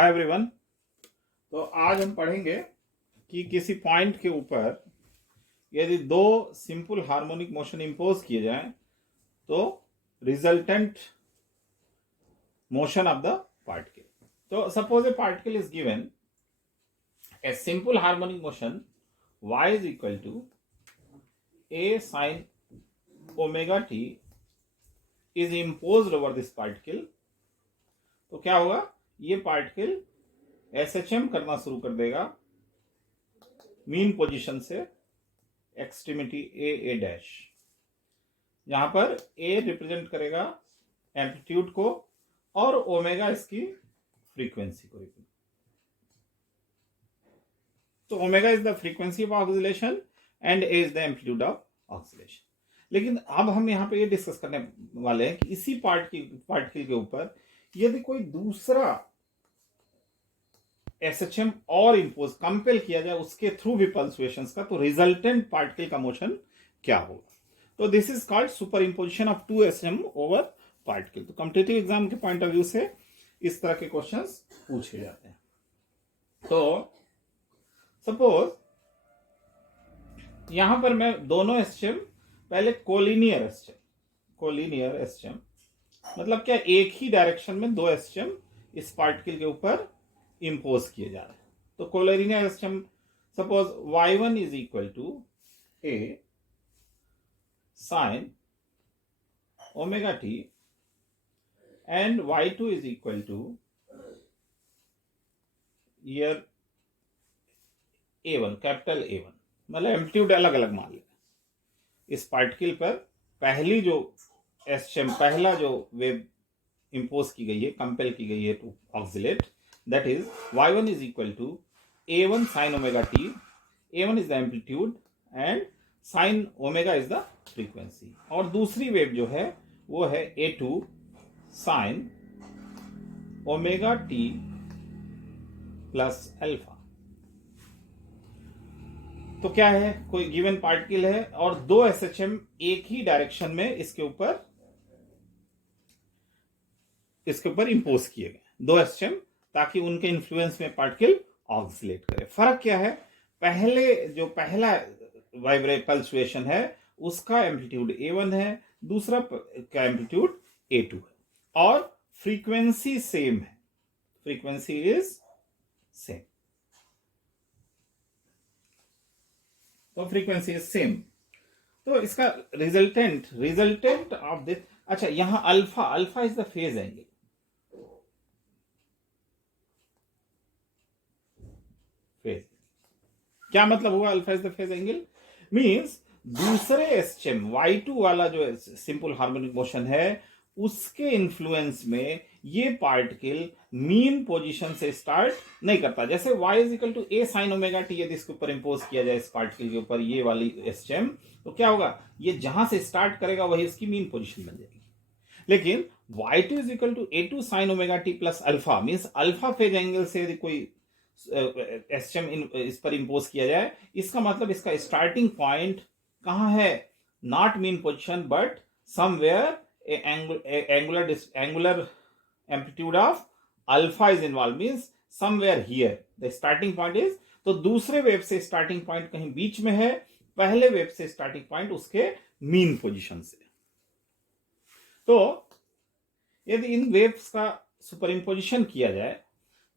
Hi everyone. तो आज हम पढ़ेंगे कि किसी पॉइंट के ऊपर यदि दो सिंपल हार्मोनिक मोशन इंपोज किए जाएं तो resultant motion of the particle. तो suppose a particle is given a simple harmonic motion y is equal to a sin omega t is imposed over this particle। तो क्या होगा, ये particle SHM करना शुरू कर देगा मीन पोजीशन से एक्सट्रीमिटी ए डैश, यहां पर ए रिप्रेजेंट करेगा एम्पलीट्यूड को और ओमेगा इसकी फ्रीक्वेंसी को रिप्रेजेंट। तो omega is the frequency of oscillation and A is the amplitude of oscillation. लेकिन अब हम यहां पे ये डिस्कस करने वाले हैं कि इसी पार्टिकल के ऊपर यदि कोई दूसरा SHM और इंपोज कंपेल किया जाए उसके थ्रू भी पल्सुएशंस का, तो रिजल्टेंट पार्टिकल का मोशन क्या होगा। तो this is called super imposition of 2 SHM over particle. तो कॉम्पिटिटिव एग्जाम के पॉइंट ऑफ व्यू से इस तरह के क्वेश्चंस पूछे जाते हैं। तो सपोज यहां पर मैं दोनों SHM, पहले कोलिनियर SHM मतलब क्या, एक ही डायरेक्शन में दो SHM इस पार्टिकल के ऊपर इंपोज किए जा रहे हैं। तो collinear SHM, suppose y1 is equal to a sine omega T and y2 is equal to ईयर A1, कैपिटल A1, मतलब एम्पलीट्यूड अलग अलग मान लें। इस पार्टिकल पर पहली जो SHM, पहला जो वेव इंपोज की गई है, कंपेल की गई है to oscillate, that is y1 is equal to a1 sin omega t। a1 is the amplitude and sin omega is the frequency। और दूसरी वेव जो है वो है a2 sin omega t plus alpha. तो क्या है, कोई गिवन पार्टिकल है और दो SHM एक ही डायरेक्शन में इसके ऊपर इंपोज किए गए, दो SHM, ताकि उनके इन्फ्लुएंस में पार्टिकल ऑक्सिलेट करे। फर्क क्या है, पहला वाइब्रेट पल्सुएशन है उसका एम्पलीट्यूड A1 है, दूसरा का एम्पलीट्यूड A2 है और फ्रीक्वेंसी सेम है, फ्रीक्वेंसी इज सेम। तो फ्रीक्वेंसी इज सेम, तो इसका रिजल्टेंट ऑफ दिस, अच्छा यहां alpha is the phase angle. Phase क्या मतलब हुआ, alpha is the phase angle means दूसरे SHM y2 वाला जो सिंपल हार्मोनिक मोशन है उसके इन्फ्लुएंस में ये पार्टिकल मीन पोजीशन से स्टार्ट नहीं करता। जैसे y is equal to a sin omega t, यदि इसके ऊपर इंपोज किया जाए इस पार्टिकल के ऊपर ये वाली SHM, तो क्या होगा, ये जहां से स्टार्ट करेगा वही उसकी मीन पोजीशन बन जाएगी। लेकिन y2 is equal to a2 sin omega t plus alpha means alpha phase angle से यदि कोई SHM इस पर इंपोज किया जाए, इसका मतलब इसका स्टार्टिंग पॉइंट कहां है, not mean position but somewhere angular amplitude of alpha is involve, means somewhere here the starting point is. तो दूसरे वेव से स्टार्टिंग पॉइंट कहीं बीच में है, पहले वेव से स्टार्टिंग पॉइंट उसके मीन पोजीशन से। तो यदि इन वेव्स का सुपर इंपोजिशन किया जाए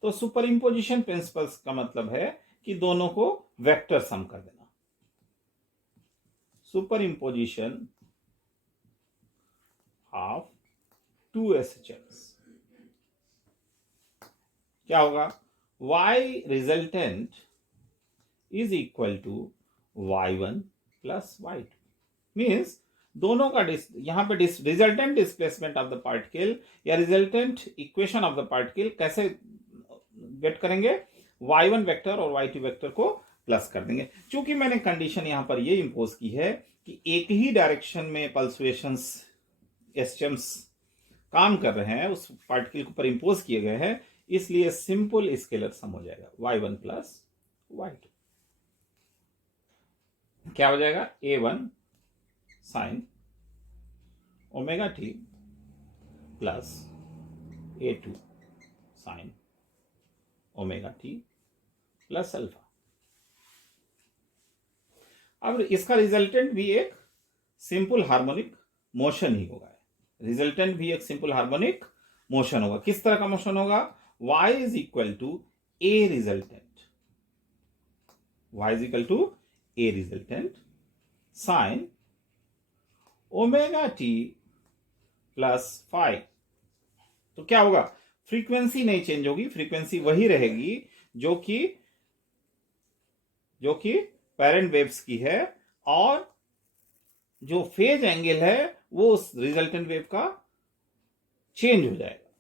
तो सुपर इंपोजिशन प्रिंसिपल्स का मतलब है कि दोनों को वेक्टर सम कर देना। सुपर इंपोजिशन ऑफ 2 SHMs क्या होगा, y resultant is equal to y1 plus y2 means दोनों का यहां पे resultant displacement of the particle या resultant equation of the particle कैसे गेट करेंगे, y1 वेक्टर और y2 वेक्टर को प्लस कर देंगे। क्योंकि मैंने कंडीशन यहां पर ये इंपोज की है कि एक ही डायरेक्शन में पल्सुएशंस SHMs काम कर रहे हैं, उस पार्टिकल के ऊपर इंपोज किए गए हैं, इसलिए सिंपल स्केलर सम हो जाएगा y1 प्लस y2। क्या हो जाएगा, a1 sign omega T plus a2 sign omega T plus alpha. अब इसका रिजल्टेंट भी एक सिंपल हार्मोनिक मोशन ही होगा। रिजल्टेंट भी एक सिंपल हार्मोनिक मोशन होगा। किस तरह का मोशन होगा? y is equal to A resultant, y is equal to A resultant sine omega T plus phi. तो क्या होगा? फ्रीक्वेंसी नहीं चेंज होगी, फ्रीक्वेंसी वही रहेगी जो कि पेरेंट वेव्स की है, और जो फेज एंगल है वो उस रिजल्टेंट वेव का चेंज हो जाएगा।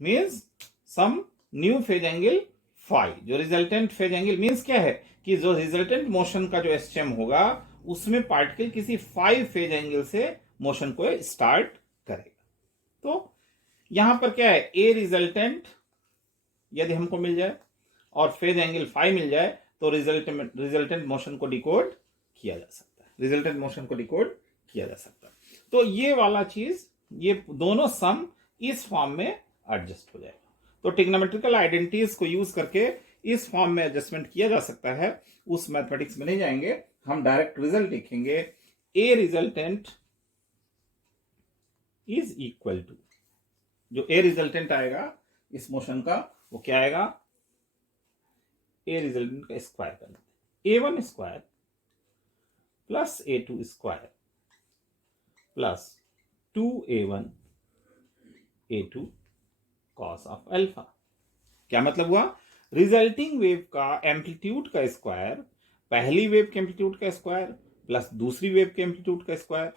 Means some new phase angle phi. जो रिजल्टेंट फेज एंगल मींस क्या है कि जो रिजल्टेंट मोशन का जो एसचेम होगा उसमें पार्टिकल किसी फाइव फेज एंगल से मोशन को स्टार्ट करेगा। तो यहां पर क्या है, ए रिजल्टेंट यदि हमको मिल जाए और फेज एंगल फाइव मिल जाए तो रिजल्टेंट मोशन को डिकोड किया जा सकता है, रिजल्टेंट मोशन को डिकोड किया जा सकता है। तो ये वाला चीज, ये दोनों सम इस फॉर्म में एडजस्ट हो जाएगा। तो ट्रिग्नोमेट्रिकल आइडेंटिटीज को यूज करके इस फॉर्म में एडजस्टमेंट किया जा सकता है। उस मैथमेटिक्स में नहीं जाएंगे, हम डायरेक्ट रिजल्ट लिखेंगे। ए रिजल्टेंट इज इक्वल टू, जो ए रिजल्टेंट आएगा इस मोशन का वो क्या आएगा? ए रिजल्टेंट का स्क्वायर कर लेते हैं, A1 square plus A2 square plus 2A1 A2 cos of alpha. क्या मतलब हुआ? रिजल्टिंग वेव का एम्पलीट्यूड का स्क्वायर, पहली वेव के एम्पलीट्यूड का स्क्वायर प्लस दूसरी वेव के एम्पलीट्यूड का स्क्वायर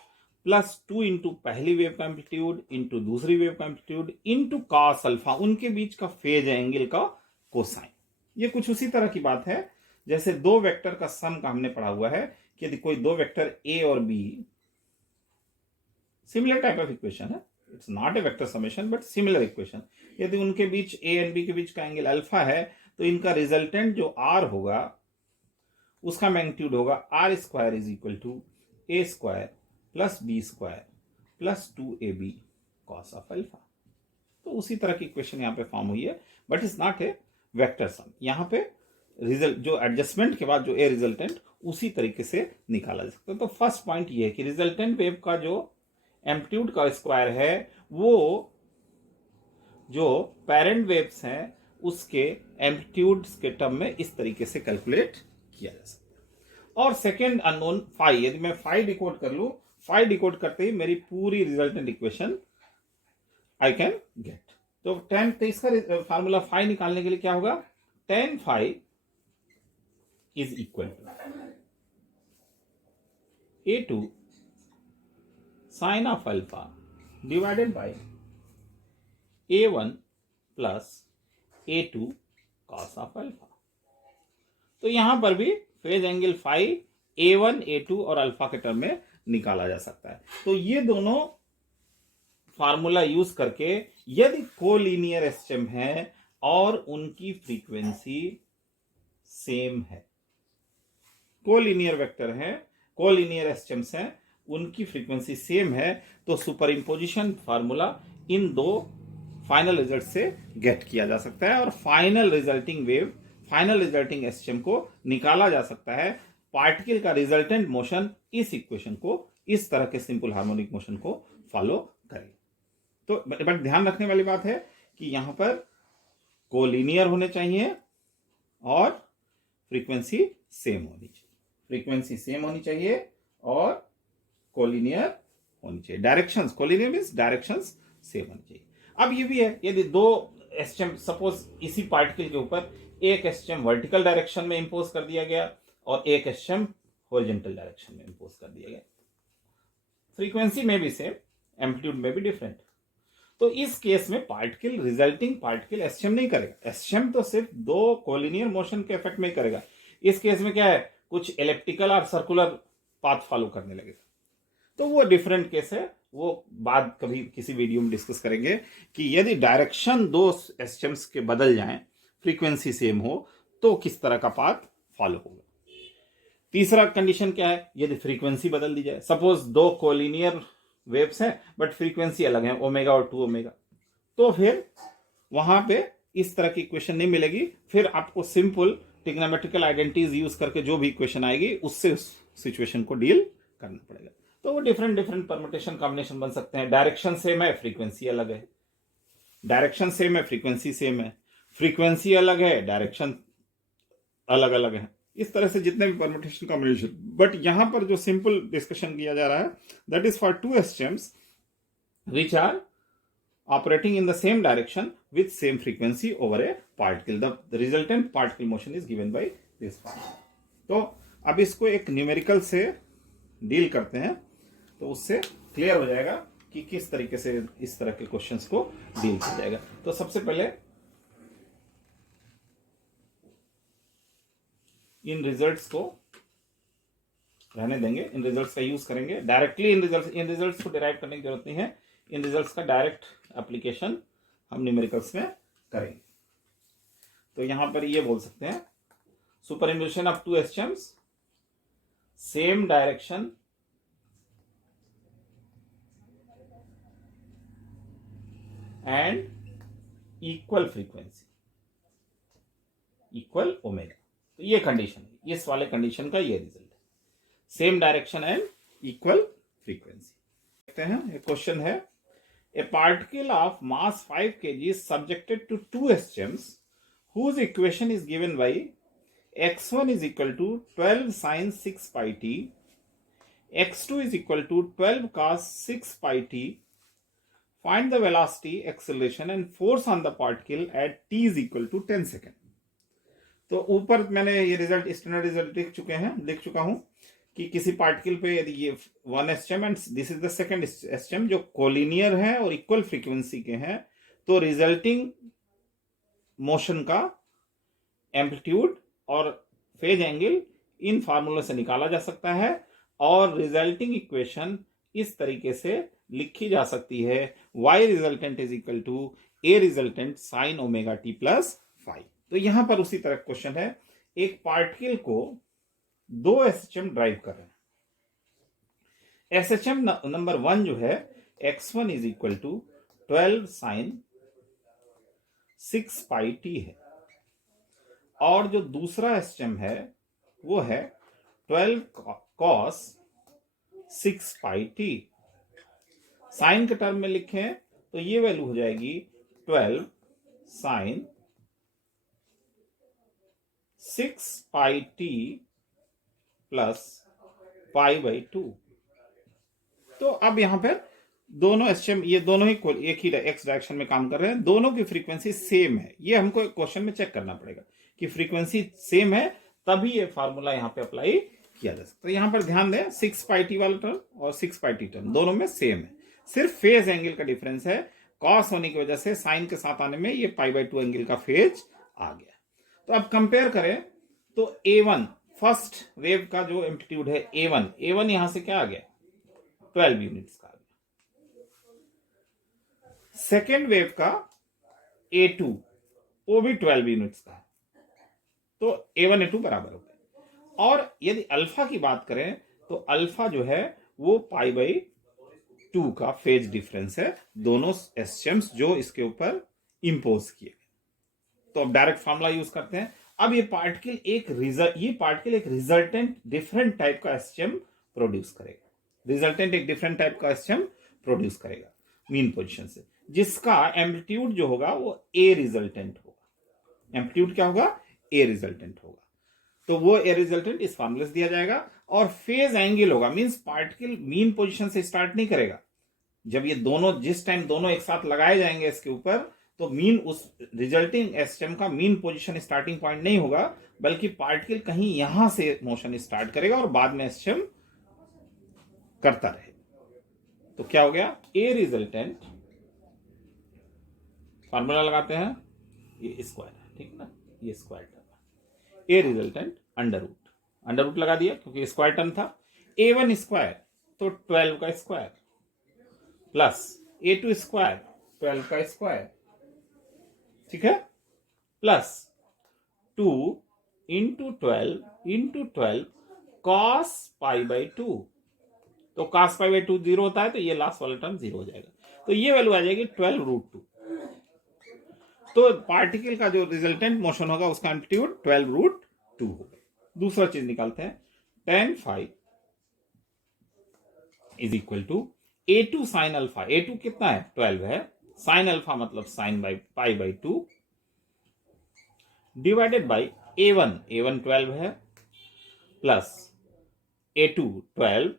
प्लस 2 इंटू पहली वेव का एम्पलीट्यूड इंटू दूसरी वेव का एम्पलीट्यूड इंटू कॉस अल्फा, उनके बीच का फेज एंगल का कोसाइन। ये कुछ उसी तरह की बात है जैसे दो वेक्टर का सम का हमने पढ़ा हुआ है कि यदि कोई दो वेक्टर ए और B, similar type of equation है, it's not a vector summation but similar equation, यदि उनके बीच ए एंड बी के बीच का एंगल अल्फा है तो इनका रिजल्टेंट जो आर होगा उसका मैग्नीट्यूड होगा R square is equal to A square plus B square plus 2ab cos of alpha. तो उसी तरह की इक्वेशन यहां पे फॉर्म हुई है, but it's not a vector sum. यहां पे रिजल्ट जो एडजस्टमेंट के बाद जो ए रिजल्टेंट उसी तरीके से निकाला जा सकता है। तो फर्स्ट पॉइंट ये है कि रिजल्टेंट वेव का जो एम्पलीट्यूड का स्क्वायर है वो जो पेरेंट वेव्स हैं उसके एम्पलीट्यूड के टर्म में इस तरीके से कैलकुलेट किया जा सकता है। और सेकेंड अननोन फाई, यदि मैं फाई डिकोड कर लूं, फाई डिकोड करते ही मेरी पूरी resultant equation I can get. तो इसका फार्मूला फाई निकालने के लिए क्या होगा? tan phi is equal to A2 sine of alpha divided by A1 plus A2 cos of alpha. तो यहां पर भी phase angle phi A1, A2 और अल्फा के टर्म में निकाला जा सकता है। तो ये दोनों फार्मूला यूज करके यदि कोलिनियर एसचेम है और उनकी फ्रीक्वेंसी सेम है, कोलिनियर वेक्टर है, कोलिनियर एसचेम्स हैं, उनकी फ्रीक्वेंसी सेम है, तो सुपरइम्पोजिशन फार्मूला इन दो फाइनल रिजल्ट से गेट किया जा सकता है और final resulting wave, final resulting SHM को निकाला जा सकता है। पार्टिकल का रिजल्टेंट मोशन इस इक्वेशन को, इस तरह के सिंपल हार्मोनिक मोशन को फॉलो करेगा। तो बट ध्यान रखने वाली बात है कि यहां पर कोलिनियर होने चाहिए और फ्रीक्वेंसी सेम होनी चाहिए, फ्रीक्वेंसी सेम होनी चाहिए और कोलिनियर होनी चाहिए। Directions, collinear means directions same होनी चाहिए। अब ये भी है, यदि दो एसचेम सपोज इसी पार्टिकल के ऊपर एक एसचेम वर्टिकल डायरेक्शन में इंपोज कर दिया गया और एक एसचेम हॉरिजॉन्टल डायरेक्शन में इंपोज कर दिया गया, फ्रीक्वेंसी में भी सेम, एम्पलीट्यूड में भी डिफरेंट। तो इस केस में पार्टिकल, रिजल्टिंग पार्टिकल एसचेम नहीं करेगा, एसचेम तो सिर्फ दो कोलिनियर मोशन के इफेक्ट में ही करेगा। इस केस में क्या है, कुछ एलिप्टिकल और सर्कुलर पाथ फॉलो करने लगेगा, तो वो डिफरेंट केस है, वो बाद कभी किसी वीडियो में डिस्कस करेंगे कि यदि डायरेक्शन दो एसचेम्स के बदल जाएं, फ्रीक्वेंसी सेम हो, तो किस तरह का पाथ फॉलो होगा। तीसरा कंडीशन क्या है, यदि फ्रीक्वेंसी बदल दी जाए, सपोज दो कोलिनियर वेव्स हैं बट फ्रीक्वेंसी अलग है, ओमेगा और 2 ओमेगा, तो फिर वहां पे इस तरह की इक्वेशन नहीं मिलेगी, फिर आपको सिंपल ट्रिग्नोमेट्रिकल आइडेंटिटीज यूज करके जो भी इक्वेशन आएगी उससे उस सिचुएशन को डील करना पड़ेगा। तो वो डिफरेंट डिफरेंट परमुटेशन कॉम्बिनेशन बन सकते हैं। डायरेक्शन सेम है, फ्रीक्वेंसी अलग है, डायरेक्शन सेम है, फ्रीक्वेंसी सेम है, फ्रीक्वेंसी अलग है, डायरेक्शन अलग अलग है। इस तरह से जितने भी परमुटेशन कॉम्बिनेशन, बट यहां पर जो सिंपल डिस्कशन किया जा रहा है that is for two SHMs which are operating in the same direction with same frequency over a particle. The resultant particle motion is given by this formula. तो अब इसको एक न्यूमेरिकल से डील करते हैं, तो उससे क्लियर हो जाएगा कि किस तरीके से इस तरह के क्वेश्चंस को डील किया जाएगा। तो सबसे पहले इन रिजल्ट्स को रहने देंगे, इन रिजल्ट्स का यूज करेंगे डायरेक्टली। इन रिजल्ट्स को डिराइव करने की जरूरत नहीं है, इन रिजल्ट्स का डायरेक्ट एप्लीकेशन हम न्यूमेरिकल्स में करेंगे। तो यहां पर ये बोल सकते हैं superimposition of two SHMs, same direction and equal frequency, equal omega. तो ये कंडीशन है, इस वाले कंडीशन का ये रिजल्ट है, same direction and equal frequency. देखते हैं, एक क्वेश्चन है, a particle of mass 5 kg is subjected to two SCHMs whose equation is given by x1 is equal to 12 sin 6 pi t, x2 is equal to 12 cos 6 pi t. Find the velocity, acceleration and force on the particle at t is equal to 10 second. तो ऊपर मैंने ये result, standard result लिख चुका हूं कि किसी particle पे यदि ये one SHM and this is the second SHM जो कोलिनियर है और इक्वल फ्रीक्वेंसी के हैं, तो रिजल्टिंग मोशन का एम्पलीट्यूड और फेज एंगल इन फार्मूले से निकाला जा सकता है, और रिजल्टिंग इक्वेशन इस तरीके से लिखी जा सकती है, y resultant is equal to a resultant sine omega T plus 5। तो यहां पर उसी तरह क्वेश्चन है, एक पार्टिकल को दो एसएचएम ड्राइव कर रहे हैं। एसएचएम नंबर 1 जो है x1 is equal to 12 sine 6 pi T है, और जो दूसरा एसएचएम है वो है 12 कॉस 6 पाई टी। साइन के टर्म में लिखें तो ये वैल्यू हो जाएगी 12 sine 6 pi T plus pi by 2। तो अब यहां पर दोनों एसएचएम, ये दोनों ही एक ही एक्स डायरेक्शन में काम कर रहे हैं, दोनों की फ्रीक्वेंसी सेम है। ये हमको क्वेश्चन में चेक करना पड़ेगा कि फ्रीक्वेंसी सेम है, तभी ये फार्मूला यहां पे अप्लाई किया जा सकता है। तो यहां पर ध्यान दें, 6 पाई टी वाला टर्म और 6 पाई टी टर्म दोनों में सेम है, सिर्फ फेज एंगल का डिफरेंस है। कॉस होने की वजह से साइन के साथ आने में ये पाई बाई 2 एंगल का फेज आ गया। तो अब कंपेयर करें तो A1 फर्स्ट वेव का जो एम्पलीट्यूड है A1 यहां से क्या आ गया, 12 यूनिट्स का आ गया। सेकेंड वेव का A2 वो भी 12 यूनिट्स का है, तो A1 A2 बराबर हो गए। और यदि अल्फा की बात करें तो अल्फा जो है वो पाई बाई 2 का फेज डिफरेंस है, दोनों एसएचएम्स जो इसके ऊपर इंपोज किए। तो अब डायरेक्ट फॉर्मूला यूज करते हैं। अब ये पार्टिकल एक रिजल्टेंट डिफरेंट टाइप का एसएचएम प्रोड्यूस करेगा, रिजल्टेंट एक डिफरेंट टाइप का एसएचएम प्रोड्यूस करेगा मीन पोजीशन से, जिसका एम्पलीट्यूड जो होगा वो ए रिजल्टेंट होगा। एम्पलीट्यूड क्या होगा, ए रिजल्टेंट होगा। तो वो ए रिजल्टेंट इस फार्मूले से दिया जाएगा, और फेज एंगल होगा, मींस पार्टिकल मीन पोजीशन से स्टार्ट नहीं करेगा। जब ये दोनों जिस टाइम दोनों एक साथ लगाए जाएंगे इसके ऊपर, तो मीन उस रिजल्टिंग एसएचएम का मीन पोजीशन स्टार्टिंग पॉइंट नहीं होगा, बल्कि पार्टिकल कहीं यहां से मोशन स्टार्ट करेगा और बाद में एसएचएम करता रहेगा। तो क्या हो गया, ए रिजल्टेंट, फार्मूला लगाते हैं, ये स्क्वायर है, ठीक है ना, ये स्क्वायर टर्म, ए रिजल्टेंट अंडर रूट लगा दिया क्योंकि स्क्वायर टर्म था। A1 स्क्वायर तो 12 का स्क्वायर प्लस A2 स्क्वायर 12 का स्क्वायर, ठीक है, plus 2 into 12 cos pi by 2। तो कॉस पाई बाई 2 जीरो होता है, तो ये लास्ट वाला टर्म जीरो हो जाएगा। तो ये वैल्यू आ जाएगी 12 रूट 2। तो पार्टिकल का जो रिजल्टेंट मोशन होगा उसका एम्पलीट्यूड 12√2 होगा। दूसरा चीज निकालते हैं, tan phi is equal to A2 sin alpha. A2 कितना है? 12 है। sin अल्फा मतलब sin by pi by 2 divided by A1। A1 12 है plus A2 12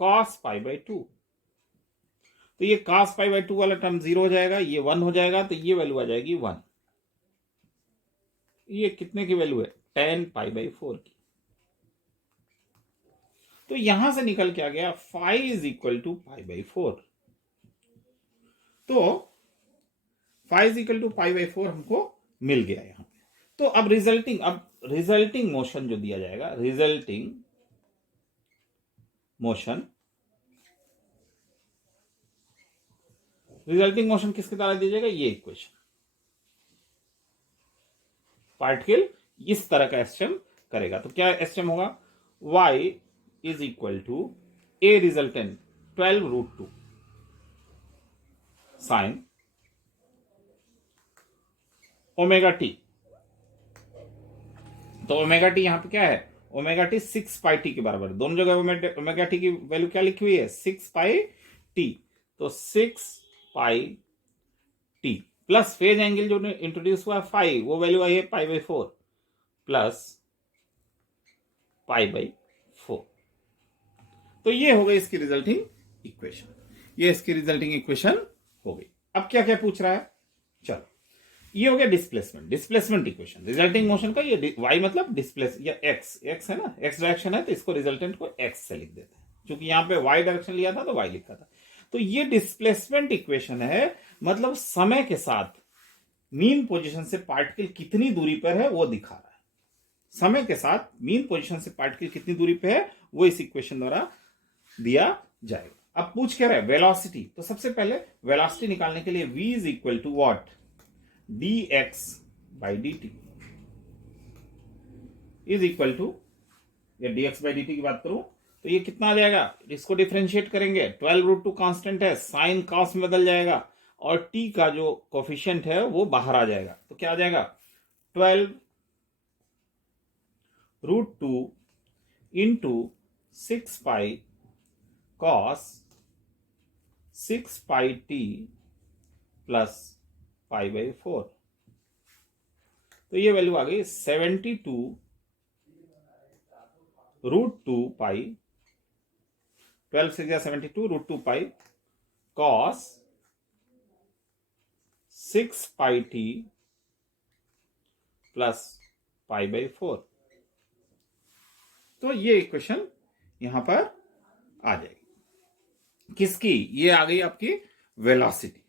cos pi by 2। तो ये cos पाई बाई 2 वाला टर्म 0 हो जाएगा, ये 1 हो जाएगा, तो ये वैल्यू आ जाएगी 1। ये कितने की वैल्यू है? tan पाई बाई 4 की। तो यहां से निकल के आ गया phi is equal to pi by 4। तो phi is equal to pi by 4 हमको मिल गया यहां पे। तो अब रिजल्टिंग मोशन जो दिया जाएगा, रिजल्टिंग मोशन किसके द्वारा दिया जाएगा? ये इक्वेशन। पार्टिकल इस तरह का एस्टेम करेगा तो क्या एस्टेम होगा? y is equal to A resultant 12√2 sine omega T. तो ओमेगा टी यहां पे क्या है? ओमेगा टी 6 पाई टी के बराबर। दोनों जगह ओमेगा टी की वैल्यू क्या लिखी हुई है? 6 पाई टी। तो 6 pi T plus phase angle जो इंट्रोड्यूस हुआ 5, वो वैल्यू आई है पाई बाई 4 प्लस पाई बाई 4। तो ये हो गई इसकी रिजल्टिंग इक्वेशन। ये इसकी रिजल्टिंग इक्वेशन हो गई। अब क्या क्या पूछ रहा है? चलो, ये हो गया डिस्प्लेसमेंट इक्वेशन। रिजल्टिंग मोशन का ये y मतलब डिस्प्लेस या x है ना, x डायरेक्शन है तो इसको रिजल्टेंट को x से लिख देते हैं। क्योंकि यहां पे y डायरेक्शन लिया था तो y लिखा था। तो ये डिस्प्लेसमेंट इक्वेशन है, मतलब समय के साथ मीन पोजीशन से पार्टिकल कितनी दूरी पर है वो दिखा रहा है। समय के साथ मीन पोजीशन से पार्टिकल कितनी दूरी पे है वो इस इक्वेशन द्वारा दिया जाएगा। अब पूछ क्या रहा है? वेलोसिटी। तो सबसे पहले वेलोसिटी निकालने के लिए v is equal to what? dx by dt is equal to, या dx बाई dt की बात करूं तो ये कितना आ जाएगा? इसको डिफरेंशिएट करेंगे, 12√2 कांस्टेंट है, साइन कॉस में बदल जाएगा और t का जो कोफिशिएंट है वो बाहर आ जाएगा। तो क्या आ जाएगा? 12√2 into 6 pi cos 6 pi T plus pi by 4। तो ये वैल्यू आ गई 72√2 पाई, 12 से गया 72√2 pi cos 6 pi T plus pi by 4। तो ये इक्वेशन यहां पर आ जाएगी। किसकी? ये आ गई आपकी वेलोसिटी।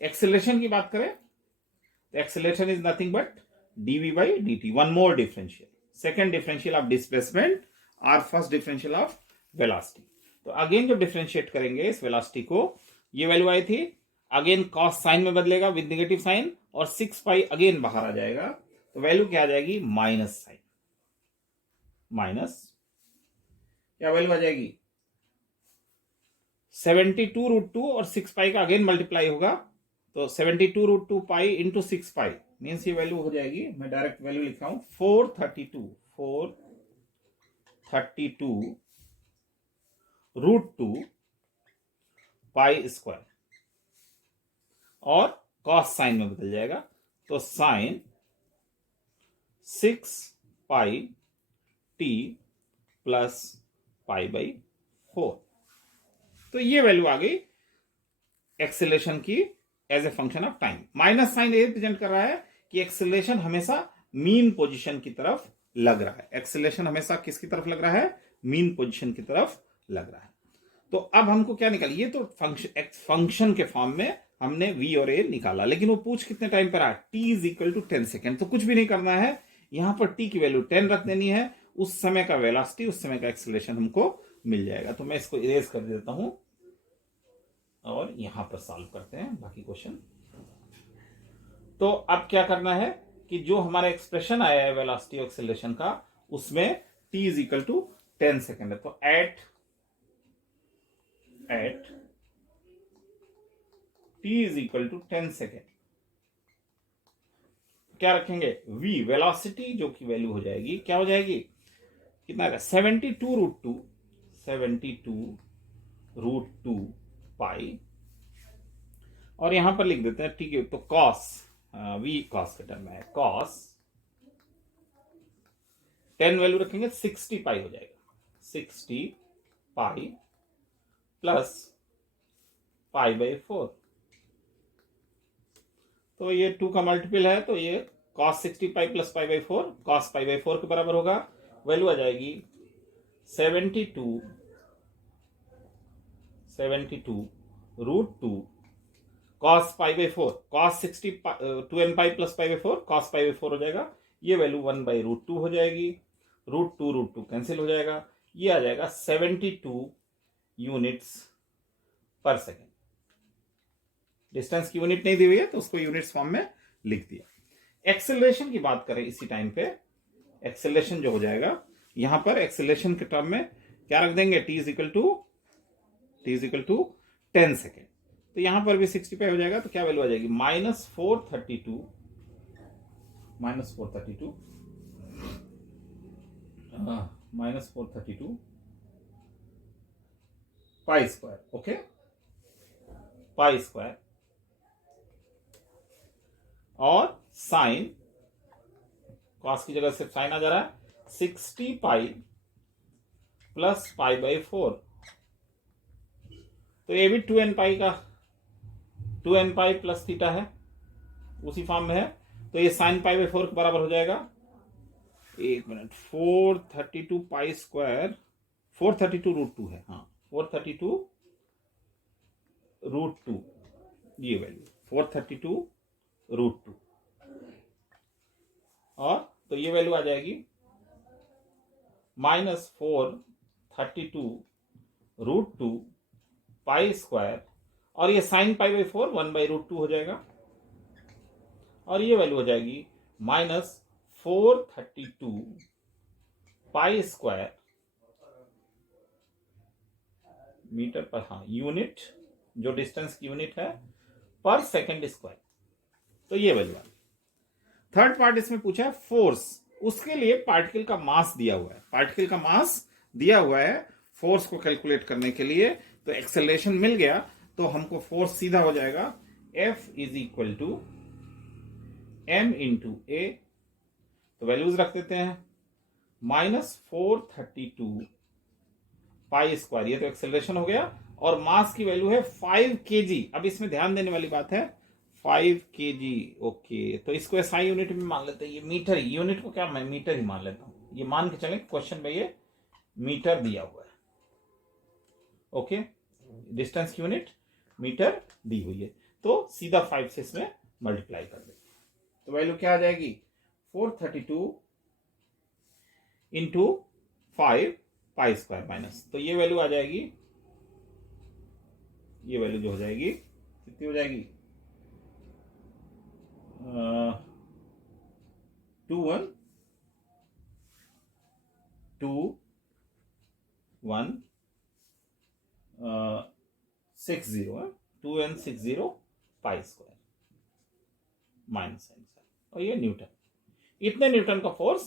एक्सेलरेशन की बात करें तो acceleration is nothing but dv by dt, one more differential, second differential of displacement और फर्स्ट डिफरेंशियल ऑफ वेलोसिटी। तो अगेन जब डिफरेंशिएट करेंगे इस वेलोसिटी को, ये वैल्यू आई थी, अगेन कॉस साइन में बदलेगा विद नेगेटिव साइन और 6 पाई अगेन बाहर आ जाएगा। तो वैल्यू क्या आ जाएगी? माइनस साइन, माइनस क्या वैल्यू आ जाएगी? 72√2 और 6 पाई का अगेन मल्टीप्लाई होगा तो 72√2 पाई इंटू 6 पाई मीन्स ये वैल्यू हो जाएगी, मैं डायरेक्ट वैल्यू लिख रहा हूं, 432√2 पाई स्क्वायर और कॉस साइन में बदल जाएगा तो sine 6 pi T plus pi by 4। तो ये वैल्यू आ गई एक्सेलरेशन की as a function of time. Minus sine ये रिप्रेजेंट कर रहा है कि एक्सेलरेशन हमेशा मीन पोजीशन की तरफ लग रहा है। एक्सेलरेशन हमेशा किसकी तरफ लग रहा है? मीन पोजीशन की तरफ लग रहा है। तो अब हमको क्या निकाल, ये तो फंक्शन के फॉर्म में हमने v और a निकाला, लेकिन वो पूछ कितने टाइम पर आ? t is equal to 10 second. तो कुछ भी नहीं करना है, यहां पर t की वैल्यू 10 रख देनी है, उस समय का वेलोसिटी, उस समय का एक्सेलरेशन हमको मिल जाएगा। तो मैं इसको इरेज कर देता हूं और यहां पर सॉल्व करते हैं बाकी क्वेश्चन। तो अब क्या करना है कि जो हमारा एक्सप्रेशन आया है वेलोसिटी और एक्सेलरेशन का, उसमें t is equal to 10 second है। तो at t is equal to 10 second क्या रखेंगे, v वेलोसिटी जो की वैल्यू हो जाएगी, क्या हो जाएगी, कितना का 72 रूट टू पाई, और यहां पर लिख देते हैं, ठीक है, तो कॉस, v कॉस के टर्म में है, कॉस 10 वैल्यू रखेंगे 60 पाई हो जाएगा, 60 पाई प्लस पाई बाई 4, तो ये 2 का मल्टीपल है, तो ये cos 60 pi plus pi by 4 cos pi by 4 के बराबर होगा, वैल्यू आ जाएगी 72 root two cos pi by 4, cos 60 2n pi plus pi by 4 cos pi by 4 हो जाएगा, ये वैल्यू 1 बाई रूट टू हो जाएगी, रूट टू कैंसिल हो जाएगा, ये आ जाएगा 72 यूनिट्स पर सेकेंड। डिस्टेंस की यूनिट नहीं दी हुई है तो उसको यूनिट्स फॉर्म में लिख दिया। एक्सेलरेशन की बात करें इसी टाइम पे, एक्सेलरेशन जो हो जाएगा, यहां पर एक्सेलरेशन के टर्म में क्या रख देंगे, t is equal to 10 second, तो यहां पर भी 65 हो जाएगा, तो क्या वैल्यू आ जाएगी, -432 पाई स्क्वायर, ओके, पाई स्क्वायर, और साइन, कॉस की जगह सिर्फ साइन आ जा रहा है, 60 पाई प्लस पाई बाई 4, तो ये भी 2n पाई का 2n पाई प्लस थीटा है, उसी फॉर्म में है, तो ये साइन पाई बाई 4 के बराबर हो जाएगा, एक minute, 432 pi square, 432 root two है, हाँ 432 रूट टू, ये वैल्यू 432 रूट टू, और तो ये वैल्यू आ जाएगी -432 रूट टू पाई स्क्वायर, और ये साइन पाई बाई 4 1 बाई रूट टू हो जाएगा, और ये वैल्यू हो जाएगी -432 पाई स्क्वायर मीटर पर, हाँ यूनिट जो डिस्टेंस की यूनिट है पर सेकेंड स्क्वायर, तो ये वैल्यू आ गई। थर्ड पार्ट इसमें पूछा है फोर्स, उसके लिए पार्टिकल का मास दिया हुआ है, पार्टिकल का मास दिया हुआ है फोर्स को कैलकुलेट करने के लिए, तो एक्सेलरेशन मिल गया, तो हमको फोर्स सीधा हो जाएगा F is equal to m into a, तो वैल्यूज रख देते हैं, -432 पाई स्क्वायर, ये तो एक्सेलरेशन हो गया, और मास की वैल्यू है 5 kg। अब इसमें ध्यान देने वाली बात है 5 kg, ओके, तो इसको SI यूनिट में मान लेते हैं, ये मीटर, यूनिट को क्या मैं मीटर ही मान लेता हूं, ये मान के चलें क्वेश्चन में ये मीटर दिया हुआ है, ओके, डिस्टेंस की यूनिट मीटर दी हुई है, तो सीधा 5 से इसमें मल्टीप्लाई कर देंगे, तो वैल्यू क्या आ जाएगी, 432 इंटू 5 पाई स्क्वायर माइनस, तो ये वैल्यू आ जाएगी, ये वैल्यू जो हो जाएगी कितनी हो जाएगी, 2160 पाई स्क्वायर माइनस साइन, और ये न्यूटन, इतने न्यूटन का फोर्स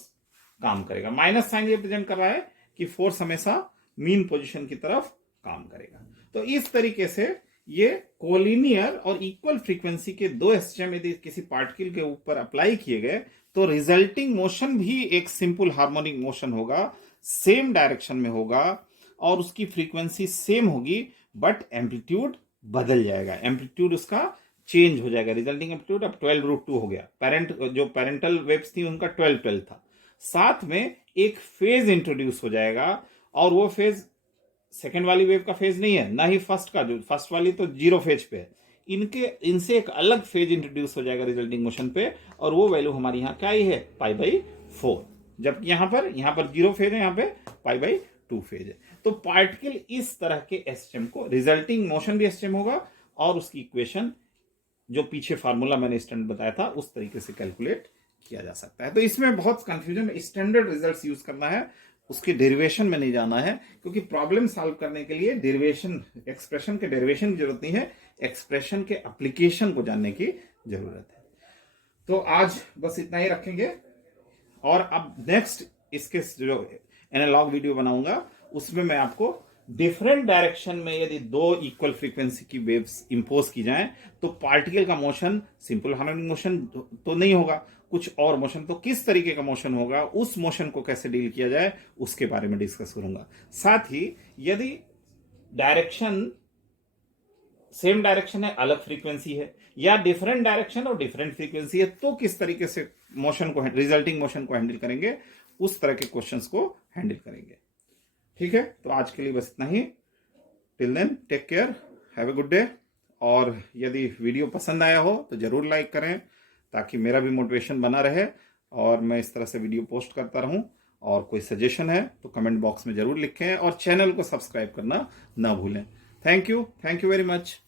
काम करेगा। माइनस साइन ये प्रेजेंट कर रहा है कि फोर्स हमेशा मीन पोजीशन की तरफ काम करेगा। तो इस तरीके से ये कोलिनियर और इक्वल फ्रीक्वेंसी के दो एसएचएम यदि किसी पार्टिकल के ऊपर अप्लाई किए गए तो रिजल्टिंग मोशन भी एक सिंपल हार्मोनिक मोशन होगा, सेम डायरेक्शन में होगा और उसकी फ्रीक्वेंसी सेम होगी, बट एम्पलीट्यूड बदल जाएगा, एम्पलीट्यूड उसका चेंज हो जाएगा। रिजल्टिंग एम्पलीट्यूड अब 12√2 हो गया, जो पेरेंटल वेव्स थी उनका 12 था, साथ में एक फेज इंट्रोड्यूस हो जाएगा, और वो फेज सेकेंड वाली वेव का फेज नहीं है, ना ही फर्स्ट का, जो फर्स्ट वाली तो जीरो फेज पे है, इनसे एक अलग फेज इंट्रोड्यूस हो जाएगा रिजल्टिंग मोशन पे, और वो वैल्यू हमारी यहाँ क्या आई है, π/4, जबकि यहाँ पर जीरो फेज है, यहाँ पे π/2 फेज है। तो पार्टिकल इस तरह के एसएचएम को, रिजल्टिंग मोशन भी एसएचएम होगा, और उसकी इक्वेशन जो पीछे फार्मूला मैंने स्टैंडर्ड बताया था उस तरीके से कैलकुलेट किया जा सकता है। तो इसमें बहुत कंफ्यूजन, स्टैंडर्ड रिजल्ट्स यूज करना है, उसके डेरिवेशन में नहीं जाना है, क्योंकि प्रॉब्लम सॉल्व करने के लिए डेरिवेशन, एक्सप्रेशन के डेरिवेशन की जरूरत नहीं है, एक्सप्रेशन के एप्लीकेशन को जानने की जरूरत है। तो आज बस इतना ही रखेंगे, और अब नेक्स्ट इसके जो एनालॉग वीडियो बनाऊंगा उसमें मैं आपको डिफरेंट डायरेक्शन में यदि दो इक्वल फ्रीक्वेंसी की वेव्स इंपोज की जाएं तो पार्टिकल का मोशन सिंपल हार्मोनिक मोशन तो नहीं होगा, कुछ और मोशन, तो किस तरीके का मोशन होगा, उस मोशन को कैसे डील किया जाए उसके बारे में डिस्कस करूंगा। साथ ही यदि डायरेक्शन सेम डायरेक्शन है, अलग फ्रीक्वेंसी है, या डिफरेंट डायरेक्शन और डिफरेंट फ्रीक्वेंसी है, तो किस तरीके से मोशन को, रिजल्टिंग मोशन को हैंडल करेंगे, उस तरह के क्वेश्चंस को हैंडल करेंगे। ठीक है, तो आज के लिए बस इतना ही। Till then take care, have a good day. और यदि वीडियो पसंद आया हो तो जरूर लाइक करें ताकि मेरा भी मोटिवेशन बना रहे और मैं इस तरह से वीडियो पोस्ट करता रहूं। और कोई सजेशन है तो कमेंट बॉक्स में जरूर लिखें और चैनल को सब्सक्राइब करना ना भूलें। Thank you very much.